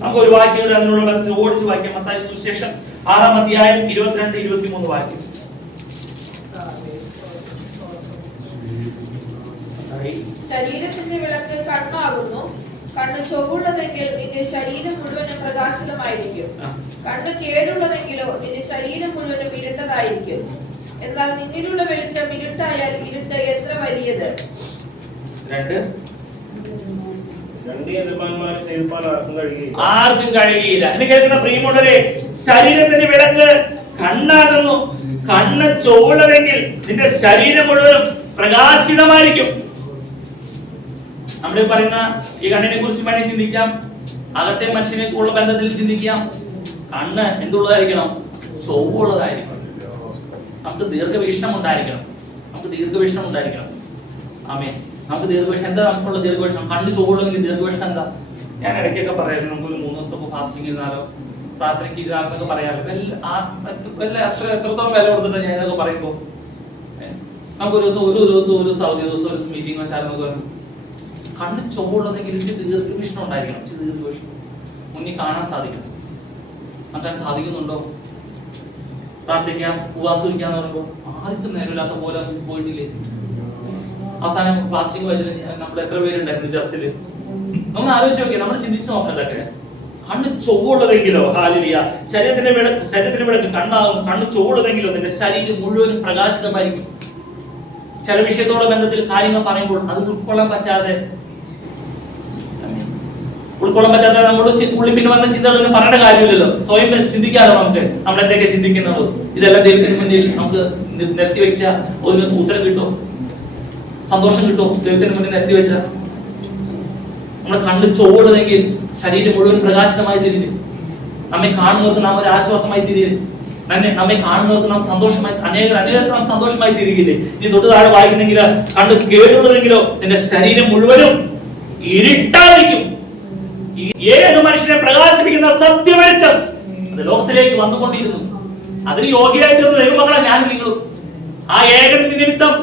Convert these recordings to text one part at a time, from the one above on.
നമുക്ക് ഒരു വാക്യം ഒരു അതിനുള്ള ബന്ധത്തിൽ ഓടിച്ച് വായിക്കാം. മത്തായി സുശേഷം ആറാം അധ്യായം ഇരുപത്തിരണ്ട് ഇരുപത്തി മൂന്ന് വാക്യം. ശരീരത്തിന്റെ വിളക്ക് കണ്ണാകുന്നു. കണ്ണ് ചൊവ്വുള്ളതെങ്കിൽ നിന്റെ ശരീരം മുഴുവനും പ്രകാശിതമായിരിക്കും. കണ്ണ് കേടുള്ളതെങ്കിലോ നിന്റെ ശരീരം മുഴുവനും ഇരുട്ടതായിരിക്കും എന്നാൽ നിന്നിലുള്ള വെളിച്ചം ഇരുട്ടായാൽ ഇരുട്ട് എത്ര വലിയത്? രണ്ട്. ആർക്കും കഴിയില്ല. എന്ന് കേൾക്കുന്ന പ്രിയമുള്ളവരെ ശരീരത്തിന്റെ വിളക്ക് കണ്ണാകുന്നു. കണ്ണ് ചോളതെങ്കിൽ നിന്റെ ശരീരം മുഴുവൻ പ്രകാശിതമായിരിക്കും. നമ്മൾ പറയുന്ന ഈ കണ്ണിനെ കുറിച്ച് വേണേ ചിന്തിക്കാം. അകത്തെ മനുഷ്യനെ കൂടുതൽ ബന്ധത്തിൽ ചിന്തിക്കാം. കണ്ണ് എന്തുള്ളതായിരിക്കണം? ചൊവ്വുള്ളതായിരിക്കണം നമുക്ക് ദീർഘവീക്ഷണം ഉണ്ടായിരിക്കണം. നമുക്ക് ദീർഘവീക്ഷണം ഉണ്ടായിരിക്കണം. ആമേ നമുക്ക് ദീർഘവേഷം എന്താ നമുക്കുള്ള ദീർഘവേഷം കണ്ണ് ചോടുമെങ്കിൽ ദീർഘവേഷം എന്താ? ഞാൻ ഇടയ്ക്കൊക്കെ പറയാം നമുക്ക് ഒരു മൂന്ന് ദിവസം ഫാസ്റ്റിംഗ് ഇരുന്നാലോ പ്രാർത്ഥനയ്ക്ക് ഇരുന്നാലോ പറയാമല്ലോ അത്ര എത്രത്തോളം വില കൊടുത്തിട്ട് ഞാൻ ഇതൊക്കെ പറയുമ്പോൾ നമുക്ക് ഒരു ദിവസം ഒരു ദിവസം ഒരു സൗദി ദിവസം ഒരു മീറ്റിംഗ് വെച്ചാൽ നമുക്ക് പറഞ്ഞു കണ്ണ് ചൊവ്വുള്ളതെങ്കിൽ ഇച്ചിരി ദീർഘവീക്ഷണം ഉണ്ടായിരിക്കണം. ഇച്ചിരി ദീർഘവീക്ഷണം. മുന്നിൽ കാണാൻ സാധിക്കണം. നമുക്ക് സാധിക്കുന്നുണ്ടോ? പ്രാർത്ഥിക്കാം ഉപാസിക്കാന്ന് പറയുമ്പോൾ ആർക്കും നേരമില്ലാത്ത പോലെ പോയിട്ടില്ലേ? അവസാനം പ്ലാസ്റ്റിക് വെച്ചിട്ട് നമ്മൾ എത്ര പേരുണ്ടായിരുന്നു ചർച്ചിൽ നമ്മൾ ആലോചിച്ച് നോക്കിയാൽ നമ്മൾ ചിന്തിച്ച് നോക്കണം ഇതൊക്കെ കണ്ണ് ചൊവ്വുള്ളതെങ്കിലോ ഹാലിയ ശരീരത്തിന്റെ വിളക്ക് ശരീരത്തിന്റെ വിളക്ക് കണ്ണാകും കണ്ണ് ചൊവ്വുള്ളതെങ്കിലോ നിന്റെ ശരീരം മുഴുവനും പ്രകാശിതമായിരിക്കും. ചില വിഷയത്തോടെ ബന്ധത്തിൽ കാര്യങ്ങൾ പറയുമ്പോൾ അത് ഉൾക്കൊള്ളാൻ പറ്റാതെ ഉൾക്കൊള്ളാൻ പറ്റാതെ നമ്മൾ ഉള്ളി പിന്നെ വന്ന ചിന്തകളൊന്നും പറയേണ്ട കാര്യമില്ലല്ലോ. സ്വയം ചിന്തിക്കാതെ നമുക്ക്. നമ്മൾ എന്തൊക്കെ ചിന്തിക്കുന്നത് ഇതെല്ലാം ദൈവത്തിന് മുന്നിൽ നമുക്ക് നിർത്തിവെച്ച ഒരു ഉത്തരം കിട്ടും. സന്തോഷം കിട്ടും ദൈവത്തിന് മുന്നിൽ നിരത്തി വെച്ച. നമ്മുടെ കണ്ണ് ചോടുന്നെങ്കിൽ ശരീരം മുഴുവൻ പ്രകാശിതമായി തിരിഞ്ഞു നമ്മെ കാണുന്നവർക്ക് നാം ഒരു ആശ്വാസമായി തിരിയും. തന്നെ നമ്മെ കാണുന്നവർക്ക് നാം സന്തോഷമായി അനേകർ അനേകർക്ക് നാം സന്തോഷമായി തിരികില്ലേ നീ തൊട്ട് താഴെ വായിക്കുന്നെങ്കിൽ കണ്ട് കേടുള്ളതെങ്കിലോ? നിന്റെ ശരീരം മുഴുവനും ഇരുട്ടായിരിക്കും. ഏത് മനുഷ്യനെ പ്രകാശിപ്പിക്കുന്ന സത്യവെളിച്ചം അത് ലോകത്തിലേക്ക് വന്നുകൊണ്ടിരുന്നു. അതിന് യോഗ്യരായി തീർന്ന ദൈവമക്കളെ ഞാനും നിങ്ങളും. ആ ഏകൻ നിമിത്തം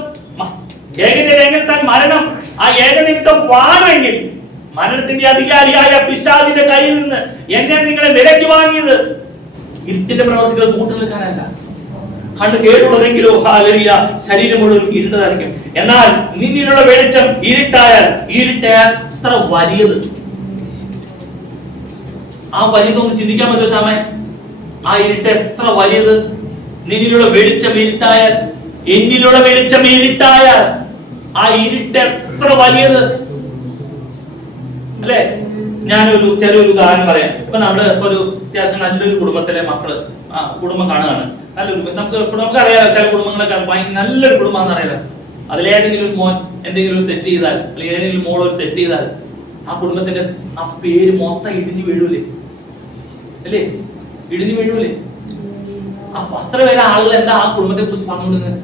ഏകന്റെ ഏകനത്താൻ മരണം. ആ ഏകനിമിത്തം വാണെങ്കിൽ മരണത്തിന്റെ അധികാരിയായ പിശാദിന്റെ കയ്യിൽ നിന്ന് എന്നെ നിങ്ങളെ വിലക്ക് വാങ്ങിയത് ഇരുട്ടിന്റെ പ്രവർത്തികൾ കൂട്ടു നിൽക്കാനല്ല. കണ്ണ് കേടുള്ളതെങ്കിലോ ഹാലരിയ ശരീരം മുഴുവൻ ഇരുട്ടതായിരിക്കും എന്നാൽ നിന്നിലുള്ള വെളിച്ചം ഇരുട്ടായാൽ ഇരുട്ടായാൽ എത്ര വലിയത്. ആ വലിയത് ഒന്ന് ചിന്തിക്കാൻ പറ്റുമോ ശ്യാമേ? ആ ഇരുട്ട് എത്ര വലിയത്? നിന്നിലുള്ള വെളിച്ചം ഇരുട്ടായാൽ എന്നിലുള്ള വെളിച്ചം ഇരുട്ടായാൽ. ആ ഇരുട്ട് എത്ര വലിയത്? അല്ലെ? ഞാനൊരു ചെറിയൊരു ഉദാഹരണം പറയാം. ഇപ്പൊ നമ്മൾ ഇപ്പൊ ഒരു അത്യാവശ്യം നല്ലൊരു കുടുംബത്തിലെ മക്കൾ ആ കുടുംബം കാണുകയാണ്. നല്ലൊരു നമുക്ക് ഇപ്പൊ അറിയാം ചില കുടുംബങ്ങളൊക്കെ നല്ലൊരു കുടുംബമാണെന്ന് അറിയാലോ. അതിലേതെങ്കിലും ഒരു മോൻ എന്തെങ്കിലും ഒരു തെറ്റ് ചെയ്താൽ അല്ലെങ്കിൽ ഏതെങ്കിലും മോൾ ഒരു തെറ്റ് ചെയ്താൽ ആ കുടുംബത്തിന്റെ ആ പേര് മൊത്തം ഇടിഞ്ഞു വീഴൂലേ? അല്ലേ? ഇടിഞ്ഞു വീഴൂലേ? അപ്പൊ അത്ര പേരെ ആളുകൾ എന്താ ആ കുടുംബത്തെ കുറിച്ച് പറഞ്ഞുകൊണ്ടിരുന്നത്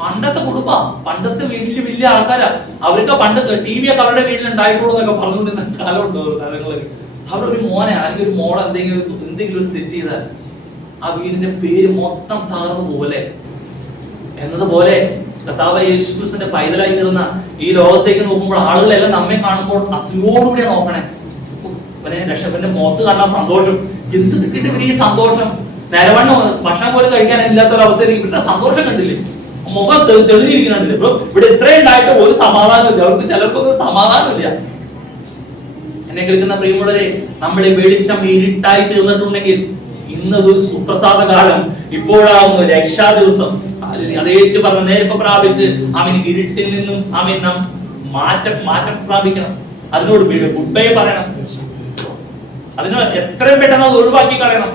പണ്ടത്തെ കുടുംബ പണ്ടത്തെ വീട്ടിൽ വലിയ ആൾക്കാരാ. അവർക്ക് പണ്ട് ടി വി ഒക്കെ അവരുടെ വീട്ടിൽ ഉണ്ടായിക്കോളൂ എന്നൊക്കെ പറഞ്ഞുകൊണ്ടിരുന്ന കാലമുണ്ടോ കാലങ്ങളൊക്കെ അവിടെ ഒരു മോനെ അല്ലെങ്കിൽ ഒരു മോളെ എന്തെങ്കിലും എന്തെങ്കിലും ഒരു തെറ്റ് ചെയ്താൽ ആ വീടിന്റെ പേര് മൊത്തം തകർന്നു പോലെ എന്നതുപോലെ കർത്താവ് യേശുക്രിസ്തുവിന്റെ പൈതലായി തീർന്ന ഈ ലോകത്തേക്ക് നോക്കുമ്പോൾ ആളുകളെല്ലാം നമ്മെ കാണുമ്പോൾ അസുഖോടുകൂടിയാണ് നോക്കണേ. രക്ഷപ്പന്റെ മുഖത്ത് കാണാൻ സന്തോഷം. എന്ത് കിട്ടിയിട്ട് ഈ സന്തോഷം? നിലവണ്ണം ഭക്ഷണം പോലും കഴിക്കാൻ ഇല്ലാത്ത ഒരു അവസ്ഥയിൽ ഇവരുടെ സന്തോഷം കണ്ടില്ലേ? മുഖം തെളിഞ്ഞിരിക്കുന്നുണ്ടല്ലേ? ബ്രോ ഇവിടെ ഇത്രയും ഉണ്ടായിട്ട് ഒരു സമാധാനമില്ല അവർക്ക് ചിലർക്കൊന്നും സമാധാനമില്ല എന്നെ കേൾക്കുന്ന പ്രിയമുള്ളവരെ നമ്മളെ വെളിച്ചം ഇരുട്ടായി തീർന്നിട്ടുണ്ടെങ്കിൽ ഇന്നതൊരു സുപ്രസാദ കാലം. ഇപ്പോഴാവുന്ന രക്ഷാ ദിവസം. അത് ഏറ്റു പറഞ്ഞ നേരിപ്പ പ്രാപിച്ച് അവൻ ഇരുട്ടിൽ നിന്നും അവൻ നാം മാറ്റം മാറ്റം പ്രാപിക്കണം. അതിനോട് ഗുഡ് ബൈ പറയണം. അതിന് എത്രയും പെട്ടെന്ന് അത് ഒഴിവാക്കി കളയണം.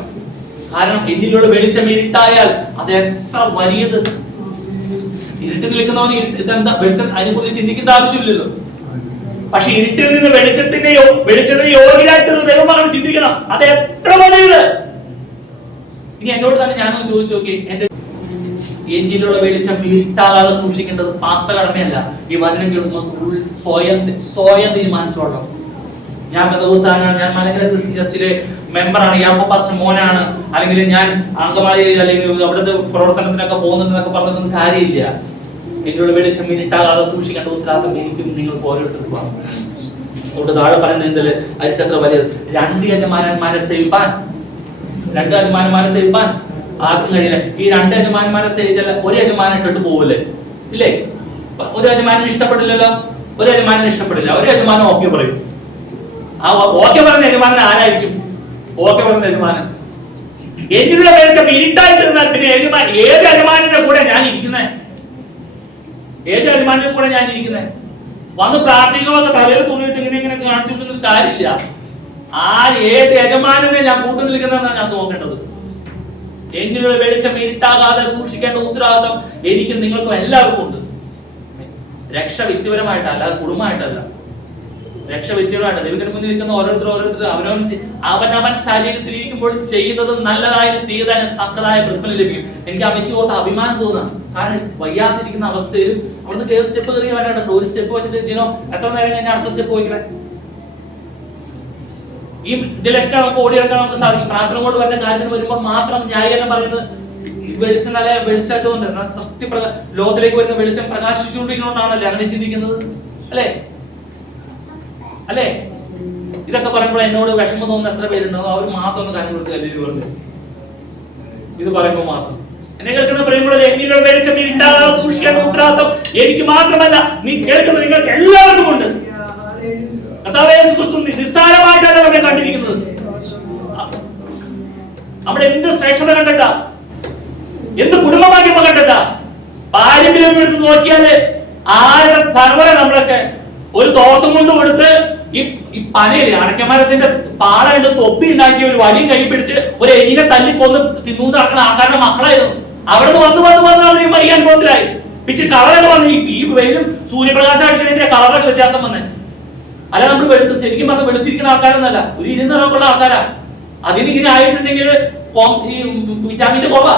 കാരണം എന്നിലൂടെ വെളിച്ചം ഇരുട്ടായാൽ അത് എത്ര വലിയത്. ഇരുട്ടിൽ നിൽക്കുന്നവന് ഇതെന്താ? വെളിച്ചം അതിനെക്കുറിച്ച് ചിന്തിക്കേണ്ട ആവശ്യമില്ലല്ലോ. പക്ഷെ ഇരുട്ടിൽ നിന്ന് വെളിച്ചത്തിന്റെ വെളിച്ചത്തിന്റെ വെളിച്ചത്തിന് യോഗ്യരായിട്ടുള്ള ദൈവമകൻ ചിന്തിക്കണം. അത് എത്ര വലിയത്? ഇനി എന്നോട് തന്നെ ഞാനൊന്ന് ചോദിച്ചു നോക്കി. എന്റെ എന്നിലുള്ള വെളിച്ചം ഇരുട്ടാകാതെ സൂക്ഷിക്കേണ്ടത് പാസ്റ്റ കടമയല്ല ഈ വചനം കേൾക്കുമ്പോൾ സ്വയം സ്വയം തീരുമാനിച്ചോളണം. ഞാൻ ബന്ധുസാനാണ് ഞാൻ മലങ്കര ക്രിസ്ത്യൻ ചർച്ചിലെ മെമ്പറാണ്. യാക്കോ പാസ്റ്റർ മോനാണ്. അല്ലെങ്കിൽ ഞാൻ അങ്കമാലി അല്ലെങ്കിൽ അവിടുത്തെ പ്രവർത്തനത്തിനൊക്കെ പോകുന്നുണ്ടെന്നൊക്കെ പറഞ്ഞൊന്നും കാര്യമില്ല. എന്നോട് വെളിച്ചം മിനിട്ടാകാതെ സൂക്ഷിക്കേണ്ട ഉത്തരവാദിത്തം എനിക്കും നിങ്ങൾ ഓരോരുത്തർക്കും അതുകൊണ്ട് താഴെ പറയുന്നത് എന്തല്ലേ അരിഷ്ട എത്ര വലിയത്? രണ്ട് യജമാനന്മാരെ സേവിപ്പാൻ. രണ്ട് യജമാനന്മാരെ സേവിപ്പാൻ. ആർക്കും കഴിയില്ല. ഈ രണ്ട് യജമാനന്മാരെ സേവിച്ചാൽ ഒരു യജമാനം ഇട്ടിട്ട് പോവില്ലേ ഇല്ലേ? ഒരു യജമാനൻ ഇഷ്ടപ്പെടില്ലല്ലോ? ഒരു യജമാനൻ ഇഷ്ടപ്പെടില്ല. ഒരു യജമാനം ഓക്കെ പറയും. ആ ഓക്കെ പറഞ്ഞ യജമാനൻ ആരായിരിക്കും? ഓക്കെ പറഞ്ഞ യജമാനൻ. എന്നിലുള്ള വെളിച്ചം ഇരുട്ടായിട്ടിരുന്നാൽ പിന്നെ യജമാൻ ഏത് യജമാനന്റെ കൂടെ ഞാൻ ഇരിക്കുന്നത് ഏത് യജമാനന്റെ കൂടെ ഞാൻ ഇരിക്കുന്നത് വന്ന് പ്രാർത്ഥിക്കുമ്പോൾ തലയിൽ തുണിയിട്ട് ഇങ്ങനെ ഇങ്ങനെ കാണിച്ചിട്ടൊന്നും കാര്യമില്ല. ആ ഏത് യജമാനനെ ഞാൻ കൂട്ടു നിൽക്കുന്നതെന്നാണ് ഞാൻ നോക്കേണ്ടത്? എന്നിലുള്ള വെളിച്ചം ഇരുട്ടാകാതെ സൂക്ഷിക്കേണ്ട ഉത്തരവാദിത്വം എനിക്കും നിങ്ങൾക്കും എല്ലാവർക്കും ഉണ്ട്. രക്ഷ വ്യക്തിപരമായിട്ടല്ല കുടുംബമായിട്ടല്ല. രക്ഷ വ്യക്തികളാണ് ദൈവത്തിന് മുന്നിൽ നിൽക്കുന്ന ഓരോരുത്തർ ഓരോരുത്തർ അവനവൻ അവനവൻ ശരീരത്തിൽ ഇരിക്കുമ്പോൾ ചെയ്യുന്നത് നല്ലതായാലും തീയതായാലും തക്കതായ പ്രതിഫലം ലഭിക്കും. എനിക്ക് അമിച്ചു ഓർത്ത് അഭിമാനം തോന്നാം. കാരണം വയ്യാതിരിക്കുന്ന അവസ്ഥയിൽ അവിടുന്ന് കയറി സ്റ്റെപ്പ് കയറി വരാനുണ്ട് ഒരു സ്റ്റെപ്പ് വെച്ചിട്ട് ഇതിനോ എത്ര നേരം കഴിഞ്ഞാൽ അടുത്ത സ്റ്റെപ്പ് പോയിക്കണേ? ഈ ഇതിലൊക്കെ നമുക്ക് ഓടിയെടുക്കാൻ നമുക്ക് സാധിക്കും. പ്രാർത്ഥന കൊണ്ട് വരുന്ന കാര്യത്തിൽ വരുമ്പോൾ മാത്രം ന്യായീകരണം പറയുന്നത് വെളിച്ചം നല്ല വെളിച്ചമായിട്ട് എന്നാൽ സത്യപ്രകാ ലോകത്തിലേക്ക് വരുന്ന വെളിച്ചം പ്രകാശിച്ചുകൊണ്ടിരിക്കുന്നതുകൊണ്ടാണല്ലേ അങ്ങനെ ചിന്തിക്കുന്നത്? അല്ലേ? അല്ലേ? ഇതൊക്കെ പറയുമ്പോൾ എന്നോട് വിഷമം തോന്നുന്ന എത്ര പേരുണ്ടോ? അവർ മാത്രം ഒന്ന് കാര്യം കൊടുത്ത് പറഞ്ഞു ഇത് പറയുമ്പോൾ മാത്രം. എന്നെ കേൾക്കുന്ന സൂക്ഷിക്കാൻ ഉത്തരവാദിത്വം എനിക്ക് മാത്രമല്ല നീ കേൾക്കുന്ന നിങ്ങൾക്ക് എല്ലാവർക്കും ഉണ്ട്. നിസ്സാരമായിട്ടാണ് അവരെ കണ്ടിരിക്കുന്നത്. അവിടെ എന്ത് ശ്രേഷ്ഠത കണ്ടട്ട? എന്ത് കുടുംബഭാഗ്യം കണ്ടട്ട? പാരമ്പര്യം എടുത്ത് നോക്കിയാൽ ആരുടെ തലമുറ നമ്മളൊക്കെ ഒരു തോട്ടം കൊണ്ട് കൊടുത്ത് ഈ ഈ പനയില്ലേ അടക്കമരത്തിന്റെ കണ്ട് തൊപ്പി ഉണ്ടാക്കി ഒരു വലിയ കൈ പിടിച്ച് ഒരു എലിനെ തല്ലി കൊന്ന് തിന്നു നടക്കുന്ന ആൾക്കാരുടെ മക്കളായിരുന്നു. അവിടെ നിന്ന് വന്ന് വന്ന് വന്ന് അവർ ഈ അനുഭവത്തിലായി പിച്ച് കളറൊക്കെ വന്ന് ഈ- വെയിലും സൂര്യപ്രകാശം അടിക്കുന്നതിന്റെ കളറൊക്കെ വ്യത്യാസം വന്നേ. അല്ല നമ്മൾ വെളുത്ത് ശരിക്കും പറഞ്ഞ വെളുത്തിരിക്കുന്ന ആൾക്കാരൊന്നല്ല ഒരു ഇരുന്ന് ഇരുന്നിറക്കുള്ള ആൾക്കാരാ. അതിന് ഇങ്ങനെ ആയിട്ടുണ്ടെങ്കിൽ ഈ വിറ്റാമിന്റെ കുറവാ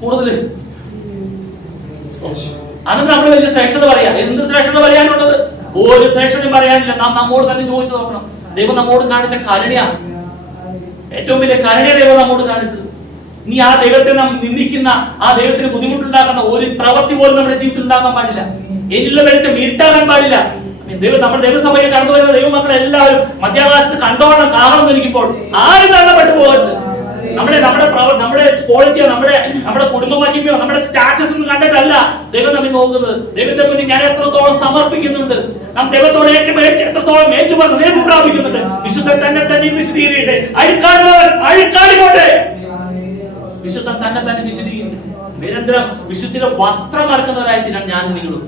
കൂടുതൽ അന്ന് നമ്മൾ വലിയ ശ്രേഷ്ഠത പറയാ? എന്ത് ശ്രേഷ്ഠത പറയാനുള്ളത്? ഒരു ശ്രേഷ്ഠതയും പറയാനില്ല. നാം നമ്മോട് തന്നെ ചോദിച്ചു നോക്കണം. ദൈവം നമ്മോട് കാണിച്ച കരുണയാണ്. ഏറ്റവും വലിയ കരുണ ദൈവം നമ്മോട് കാണിച്ചത്. നീ ആ ദൈവത്തെ നാം നിന്ദിക്കുന്ന ആ ദൈവത്തിന് ബുദ്ധിമുട്ടുണ്ടാക്കുന്ന ഒരു പ്രവൃത്തി പോലും നമ്മുടെ ജീവിതത്തിൽ ഉണ്ടാക്കാൻ പാടില്ല. എന്നുള്ള വെളിച്ചം ഇരുട്ടാകാൻ പാടില്ല. ദൈവം നമ്മുടെ ദൈവസഭയിൽ കടന്നു വരുന്ന ദൈവമക്കളെല്ലാവരും മധ്യാകാശത്ത് കണ്ടോളം കാണണം എന്നിരിക്കുമ്പോൾ ആരും കാണപ്പെട്ടു പോകരുത് നമ്മുടെ നമ്മുടെ നമ്മുടെ ക്വാളിറ്റിയോ നമ്മുടെ നമ്മുടെ കുടുംബ മഹിമയോ നമ്മുടെ സ്റ്റാറ്റസ് ഒന്നും കണ്ടിട്ടല്ല ദൈവം നമ്മെ നോക്കുന്നത്. ദൈവത്തെ മുന്നിൽ ഞാൻ എത്രത്തോളം സമർപ്പിക്കുന്നുണ്ട്. നാം ദൈവത്തോട് എത്രത്തോളം ഏറ്റുപറഞ്ഞ് നിയമം പ്രാപിക്കുന്നുണ്ട്. വിശുദ്ധൻ തന്നെ തന്നെ വിശദീകരിക്കട്ടെ അഴുക്കാടിക്കോട്ടെ. വിശുദ്ധൻ തന്നെ തന്നെ വിശദീകരിക്കും നിരന്തരം വിശുദ്ധിയുടെ വസ്ത്രം മറക്കുന്നവരായി തീരാൻ ഞാൻ നിങ്ങളും.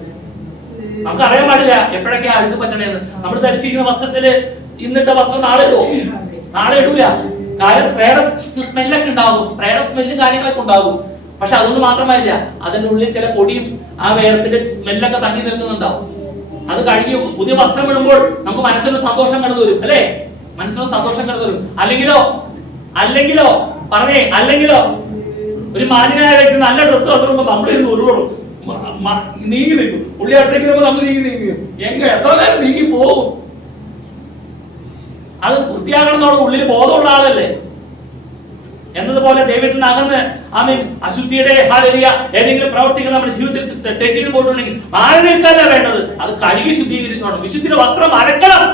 നമുക്ക് അറിയാൻ പാടില്ല എപ്പോഴൊക്കെ അഴുക്ക് പറ്റണേന്ന്. നമ്മൾ ധരിച്ചിരിക്കുന്ന വസ്ത്രത്തിൽ ഇന്നിട്ട വസ്ത്രം നാളെ ഇടുവോ? നാളെ ഇടൂല. കാര്യം സ്പ്രേയുടെ സ്മെല്ലൊക്കെ ഉണ്ടാവും സ്പ്രേയുടെ സ്മെല്ലും കാര്യങ്ങളൊക്കെ ഉണ്ടാവും പക്ഷെ അതുകൊണ്ട് മാത്രമല്ല അതിന്റെ ഉള്ളിൽ ചില പൊടിയും ആ വേർപ്പിന്റെ സ്മെല്ലൊക്കെ തങ്ങി നിൽക്കുന്നുണ്ടാവും അത് കഴുകി പുതിയ വസ്ത്രം ഇടുമ്പോൾ നമുക്ക് മനസ്സിനൊരു സന്തോഷം കടന്നു വരും അല്ലേ മനസ്സിനൊരു സന്തോഷം കടന്നു വരും അല്ലെങ്കിലോ അല്ലെങ്കിലോ പറഞ്ഞേ അല്ലെങ്കിലോ ഒരു മാന്യനായ വ്യക്തി നല്ല ഡ്രസ്സ് കൊണ്ടുവരുമ്പോൾ നമ്മളിരുന്ന് ഉരുളും നീങ്ങി നിൽക്കും പുള്ളി അടുത്തേക്ക് നമ്മൾ നീങ്ങി നീങ്ങി എങ്ങനെ എത്ര നേരം നീങ്ങി പോകും അത് വൃത്തിയാകണമെന്നുള്ള ഉള്ളിൽ ബോധമുള്ള ആളല്ലേ? എന്നതുപോലെ ദൈവത്തിൽ നിന്ന് അകന്ന് ആമീൻ അശുദ്ധിയുടെ ഹാലരിയ ഏതെങ്കിലും പ്രവർത്തികൾ നമ്മുടെ ജീവിതത്തിൽ ടച്ച് ചെയ്ത് പോയിട്ടുണ്ടെങ്കിൽ മാറി നിൽക്കാനല്ല വേണ്ടത്? അത് കഴുകി ശുദ്ധീകരിച്ചോണം. വിശുദ്ധിയുടെ വസ്ത്രം അരക്കണം.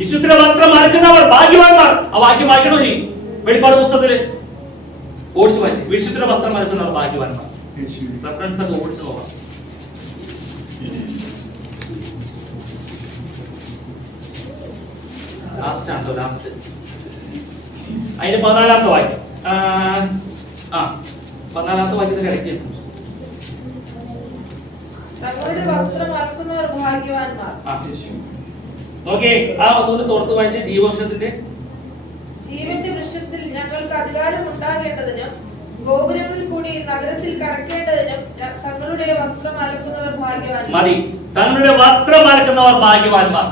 വിശുദ്ധിയുടെ വസ്ത്രം അരക്കുന്നവർ ഭാഗ്യവാന്മാർ. ആ വാക്യം വായിക്കണോ നീ വെളിപ്പാട് പുസ്തകത്തിൽ? ഓടിച്ചു വായിച്ചു. വിശുദ്ധിയുടെ വസ്ത്രം അരക്കുന്നവർ ഭാഗ്യവാന്മാർ. റെഫറൻസ് ഒക്കെ ഓടിച്ചു നോക്കാം ലാസ്റ്റ് ആണ് ലാസ്റ്റ് അതിന് പതിനാലാമത്തെ വാക്യം ആ, പതിനാലാമത്തെ ഭാഗ്യവാന്മാർ. ആ ഓക്കെ ആ അതുകൊണ്ട് തുറത്ത് വായിച്ച ജീവവർഷത്തിന്റെ ജീവന്റെ വൃക്ഷത്തിൽ ഞങ്ങൾക്ക് അധികാരം ഉണ്ടാകേണ്ടതിനും ഗോപുരങ്ങളിൽ കൂടി നഗരത്തിൽ കടക്കേണ്ടതിനും തങ്ങളുടെ വസ്ത്രം അലക്കുന്നവർ ഭാഗ്യവാന്മാർ. മതി. തങ്ങളുടെ വസ്ത്രം അലക്കുന്നവർ ഭാഗ്യവാന്മാർ.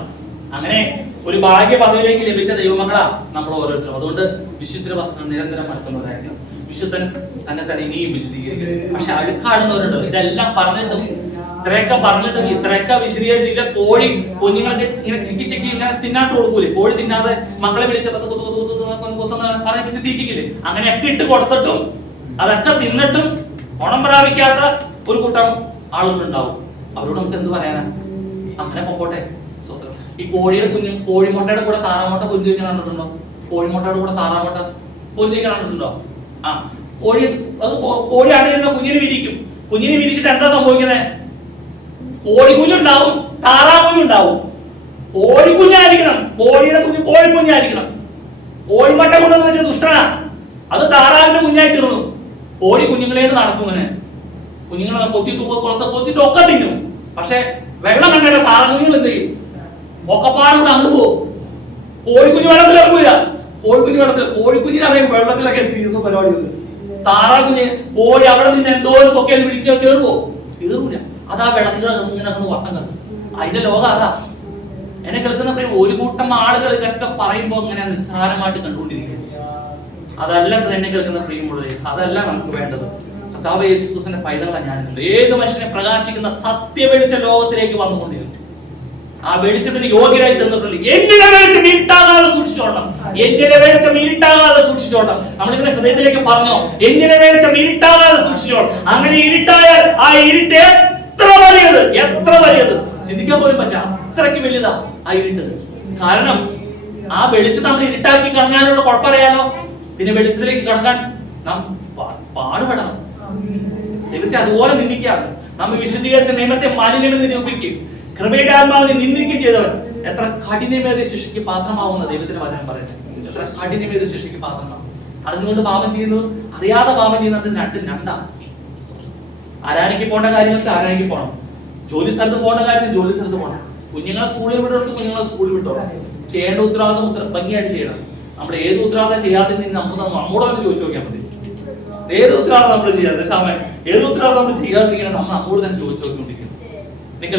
അങ്ങനെ ഒരു ഭാഗ്യ പദവിയിലേക്ക് ലഭിച്ച ദൈവമക്കളാ നമ്മൾ ഓരോരുത്തരും അതുകൊണ്ട് വിശുദ്ധ വസ്ത്രം നിരന്തരം അലക്കുന്നവരായിരിക്കും വിശുദ്ധൻ തന്നെ തന്നെ ഇനിയും വിശദീകരിക്കും പക്ഷെ അഴുക്കാടുന്നവരുണ്ടോ ഇതെല്ലാം പറഞ്ഞിട്ടും ഇത്രയൊക്കെ പറഞ്ഞിട്ടും ഇത്രയൊക്കെ വിശദീകരിച്ചില്ല കോഴി കുഞ്ഞുങ്ങളൊക്കെ ഇങ്ങനെ ചിക്കി ചിക്കി ഇങ്ങനെ തിന്നാട്ട് കൊടുക്കൂലേ കോഴി തിന്നാതെ മക്കളെ വിളിച്ച പത്ത് കുത്തു കുത്തു കുത്തു കുത്തു കുത്തുന്ന തീറ്റിക്കില്ലേ അങ്ങനെയൊക്കെ ഇട്ട് കൊടുത്തിട്ടും അതൊക്കെ തിന്നിട്ടും ഓണം പ്രാപിക്കാത്ത ഒരു കൂട്ടം ആളുകളുണ്ടാവും അവരോട് നമുക്ക് എന്ത് പറയാനാ അങ്ങനെ പൊക്കോട്ടെ ഈ കോഴിയുടെ കുഞ്ഞു കോഴിമുട്ടയുടെ കൂടെ താറാമുട്ട പൊരിഞ്ഞ് കണ്ടിട്ടുണ്ടോ? കോഴിമുട്ടയുടെ കൂടെ താറാമുട്ട പൊരിഞ്ഞ് കണ്ടിട്ടുണ്ടോ? ആ കോഴി അത് കോഴി ആടിയിരുന്ന കുഞ്ഞിനെ വിരിക്കും. കുഞ്ഞിനെ വിരിച്ചിട്ട് എന്താ സംഭവിക്കുന്നത് കോഴിക്കുഞ്ഞുണ്ടാവും താറാമുഞ്ഞുണ്ടാവും. കോഴിക്കുഞ്ഞായിരിക്കണം കോഴിയുടെ കുഞ്ഞ് കോഴിക്കുഞ്ഞായിരിക്കണം. കോഴിമുട്ട കൊണ്ടെന്ന് വെച്ചാൽ ദുഷ്ടനാ. അത് താറാവിന്റെ കുഞ്ഞായി തീർന്നു. കോഴി കുഞ്ഞുങ്ങളെ നടക്കും ഇങ്ങനെ? കുഞ്ഞുങ്ങളെ കൊത്തിട്ട് കൊളത്തെ കൊത്തിട്ട് ഒക്കെ തിന്നും. പക്ഷെ വെള്ളം കണ്ടിട്ട് എന്ത് ചെയ്യും ഒക്കെപ്പാടും അങ്ങ് പോകും. കോഴിക്കുഞ്ഞ് വെള്ളത്തിൽ ഇറങ്ങൂല. കോഴിക്കുഞ്ഞ് വെള്ളത്തിൽ കോഴിക്കുഞ്ഞിന് അവരെ വെള്ളത്തിലൊക്കെ തീർന്നു പരിപാടി താറാക്കുഞ്ഞ് കോഴി അവിടെ നിന്ന് എന്തോ ഒരു പൊക്കയിൽ കയറുമോ കയറൂല. അതാ വെള്ളത്തിൽ ഇങ്ങനെ ഒന്ന് വട്ടം കണ്ടു അതിന്റെ ലോകം അതാ. എന്നെ കേൾക്കുന്ന പറയും ഒരു കൂട്ടം ആളുകൾ ഇതൊക്കെ പറയുമ്പോൾ ഇങ്ങനെ നിസ്സാരമായിട്ട് കണ്ടുകൊണ്ടിരിക്കുക അതല്ല എന്നെ കേൾക്കുന്ന പ്രിയമുള്ളവരെ അതല്ല നമുക്ക് വേണ്ടത്. കർത്താവ് യേശുക്രിസ്തുവിന്റെ പൈതകളാണ് ഞാനുണ്ട് ഏത് മനുഷ്യനെ പ്രകാശിക്കുന്ന സത്യവെളിച്ച ലോകത്തിലേക്ക് വന്നുകൊണ്ടിരിക്കും ആ വെളിച്ചത്തിന് യോഗ്യരായി തന്നിട്ടുണ്ട്. എങ്ങനെ വെളിച്ചം ഇരുട്ടാകാതെ സൂക്ഷിച്ചോണം? എങ്ങനെ വെളിച്ചം ഇരുട്ടാകാതെ സൂക്ഷിച്ചോണം? നമ്മളിങ്ങനെ ഹൃദയത്തിലേക്ക് പറഞ്ഞോ എങ്ങനെ വെളിച്ചം ഇരുട്ടാകാതെ സൂക്ഷിച്ചോണം? അങ്ങനെ ഇരുട്ടായാൽ ആ ഇരുട്ട് എത്ര വലിയത്? എത്ര വലിയത്? ചിന്തിക്കാൻ പോലും പറ്റില്ല. അത്രയ്ക്ക് വലുതാ ആ ഇരുട്ട്. കാരണം ആ വെളിച്ചം നമ്മൾ ഇരുട്ടാക്കി കടങ്ങാനുള്ള കുഴപ്പമറിയാലോ? പിന്നെ വെളിച്ചത്തിലേക്ക് കടക്കാൻ നാം പാടുപെടണം. ദൈവത്തെ അതുപോലെ നിന്ദിക്കാറ് നമ്മൾ വിശദീകരിച്ച നിയമത്തെ മാലിന്യമെന്ന് നിരൂപിക്കും. കൃപയുടെ ആത്മാവിനെ നിന്ദിക്കുകയും ചെയ്തവൻ. എത്ര കഠിനമേറിയ ശിക്ഷയ്ക്ക് പാത്രമാവുന്ന ദൈവത്തിന്റെ വചനം പറയുന്നത്. എത്ര കഠിനമേറിയ ശിക്ഷയ്ക്ക് പാത്രമാവും. അറിഞ്ഞുകൊണ്ട് പാപം ചെയ്യുന്നത് അറിയാതെ പാപം ചെയ്യുന്നത് രണ്ട് രണ്ടാണ് ആരാണിക്ക് പോകേണ്ട കാര്യങ്ങൾക്ക് ആരാണിക്ക് പോകണം ജോലി സ്ഥലത്ത് പോകേണ്ട കാര്യത്തിന് ജോലി സ്ഥലത്ത് പോകണം കുഞ്ഞുങ്ങളെ സ്കൂളിൽ വിടണം കുഞ്ഞുങ്ങളെ സ്കൂളിൽ വിട്ടോണം. ചെയ്യേണ്ട ഉത്തരവാദിത്വം ഉത്തര ഭംഗിയായിട്ട് ചെയ്യണം. നമ്മൾ ഏത് ഉത്തരവാദിത്തം ചെയ്യാതെ നമുക്ക് നമ്മുടെ തന്നെ ചോദിച്ചു നോക്കിയാൽ മതി. ഏത് ഉത്തരവാദിത്തം നമ്മൾ ചെയ്യാതെ സാമേ ഏത് ഉത്തരവാദിത്തം നമ്മൾ ചെയ്യാതിരിക്കണം നമ്മൾ നമ്മോട് തന്നെ ചോദിച്ചു നോക്കിക്കൊണ്ടിരിക്കുന്നത് നിങ്ങൾക്ക്